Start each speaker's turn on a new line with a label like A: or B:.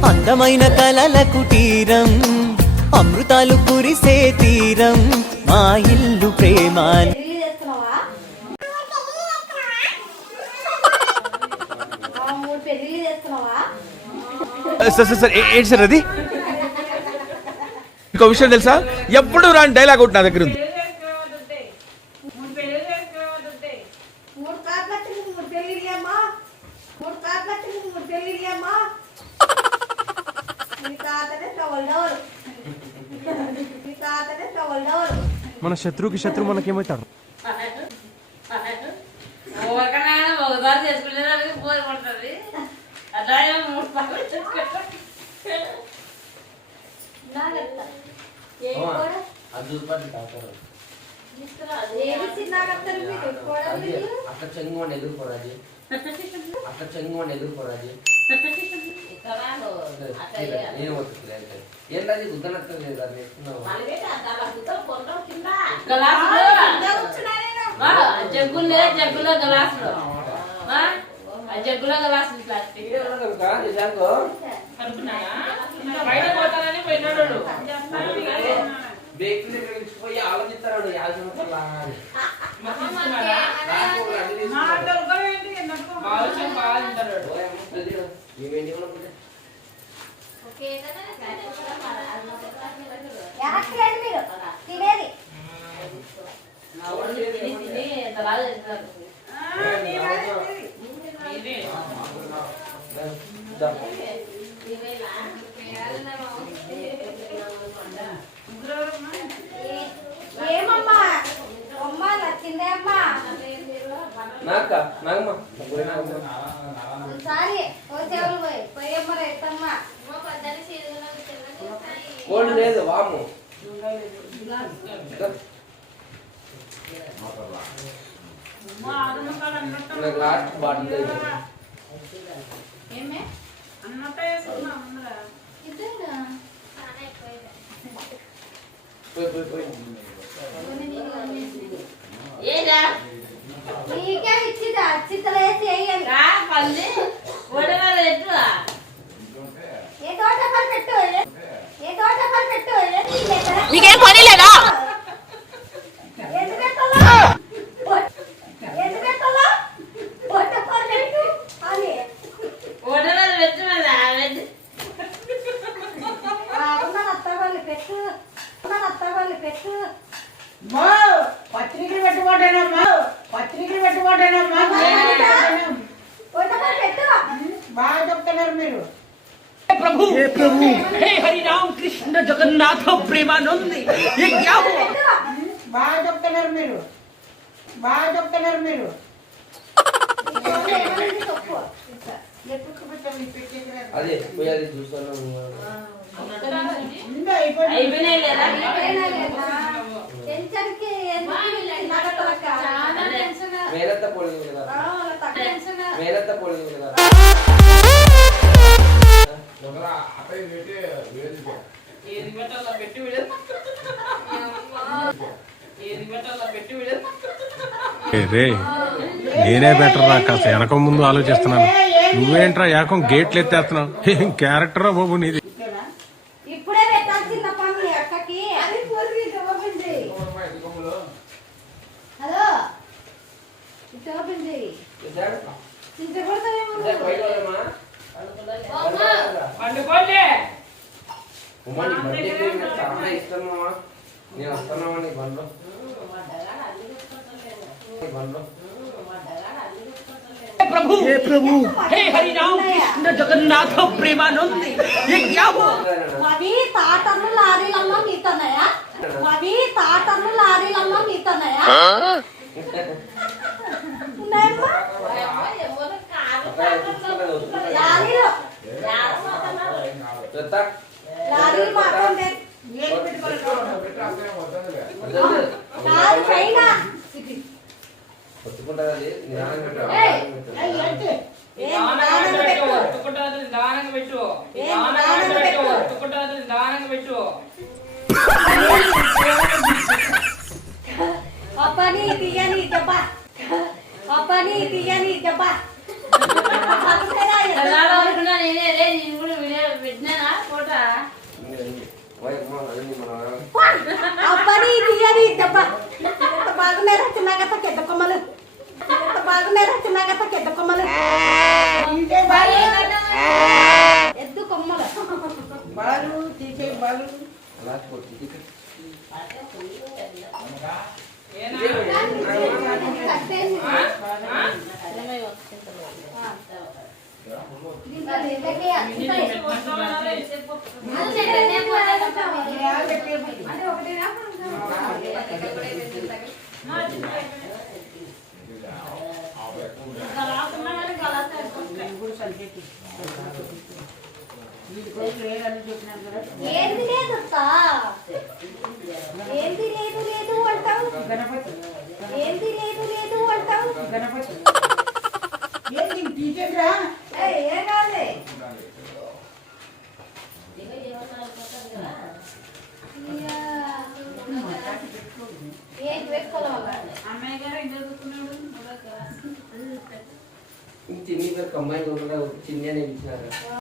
A: అందమైన కలల కుటీరం అమృతాలు కురిసే తీరం మా ఇల్లు ప్రేమాలి.
B: ఏంటి సార్ అది? ఇంకో విషయం తెలుసా, ఎప్పుడు రాని డైలాగ్ ఒకటి నా దగ్గర ఉంది. మన శత్రువుకి శత్రువు మనకేమవుతాడు?
C: అక్కడ చెంగు ఎదుర్కోరాది, అక్కడ చెంగు ఎదుర్కోరాది. నేను వస్తుంది ఏంటది గుద్దనట్టు లేదా
D: జగ్గులే జగ్గులో గలాసులు జగ్గులో గలాసులు ప్లాస్టిక్
C: పోయి ఆలోచిస్తాడు
E: ఏమమ్మా అమ్మా నచ్చిందే అమ్మా
C: కోల్డ్ లేదు వాము లాస్ట్ బాటిల్
D: మీకేం పని లేదా?
E: పత్రికలు పెట్టుకోవటేనమ్మా, పత్రికలు పెట్టుకోవటేనమ్మా. బాగా చెప్తున్నారు మీరు.
F: प्रभु हे प्रभु हे हरि राम कृष्ण जगन्नाथ प्रेमानंद ये क्या हुआ?
E: బాగా చెప్తున్నారు మీరు, బాగా చెప్తున్నారు మీరు.
C: అదే పోయాలి చూస్తాను మేనత్త పోలి మేనత్త పోలి
B: నేనే బెటర్ రా, కాస్త వెనక ముందు ఆలోచిస్తున్నాను. నువ్వేంట్రా ఏకం గేట్లు ఎత్తేస్తున్నావు? ఏం క్యారెక్టరా బాబు నీది?
E: ఇప్పుడే పెట్టాల్సిన పని అక్కకి. హలో
C: నేను వస్తున్నావా నీ బండ్లో
F: प्रभु हे प्रभु हे हरि राम कृष्ण जगन्नाथ प्रेमानंद ये क्या हुआ?
E: అవి తాటర్లు లారీలమ్మ మీతోన్నాయా? అవి తాటర్లు లారీలమ్మ మీతోన్నాయా? లారీలు మాత్రం అప్పని తీయని దెబ్బ, అప్పని తీయని దెబ్బ.
D: నేనే పెట్టినానా ఫోటో
E: అప్పని తీయని దెబ్బ బాగా మేరచ్చినాక పెద్ద కొమ్మలు బాగా మేరచ్చినాక పెద్ద కొమ్మలు ఎద్దు కొమ్మలు
F: బాలు తీసే బాలు
E: ఏంది లేదు అక్క ఏంది లేదు లేదు అంటావు
F: గణపతి
E: ఏంది లేదు లేదు అంటావు
F: గణపతి ఏంటి టీచర్రా
E: ఏం కాలే ఏంటి పెట్టుకోవాలి
D: అమ్మాయి గారు ఇంట్లో కూర్చున్నాడు
C: చిన్ని పేరు కమ్మాయి కూడా చిన్ని అని పిలిచినారు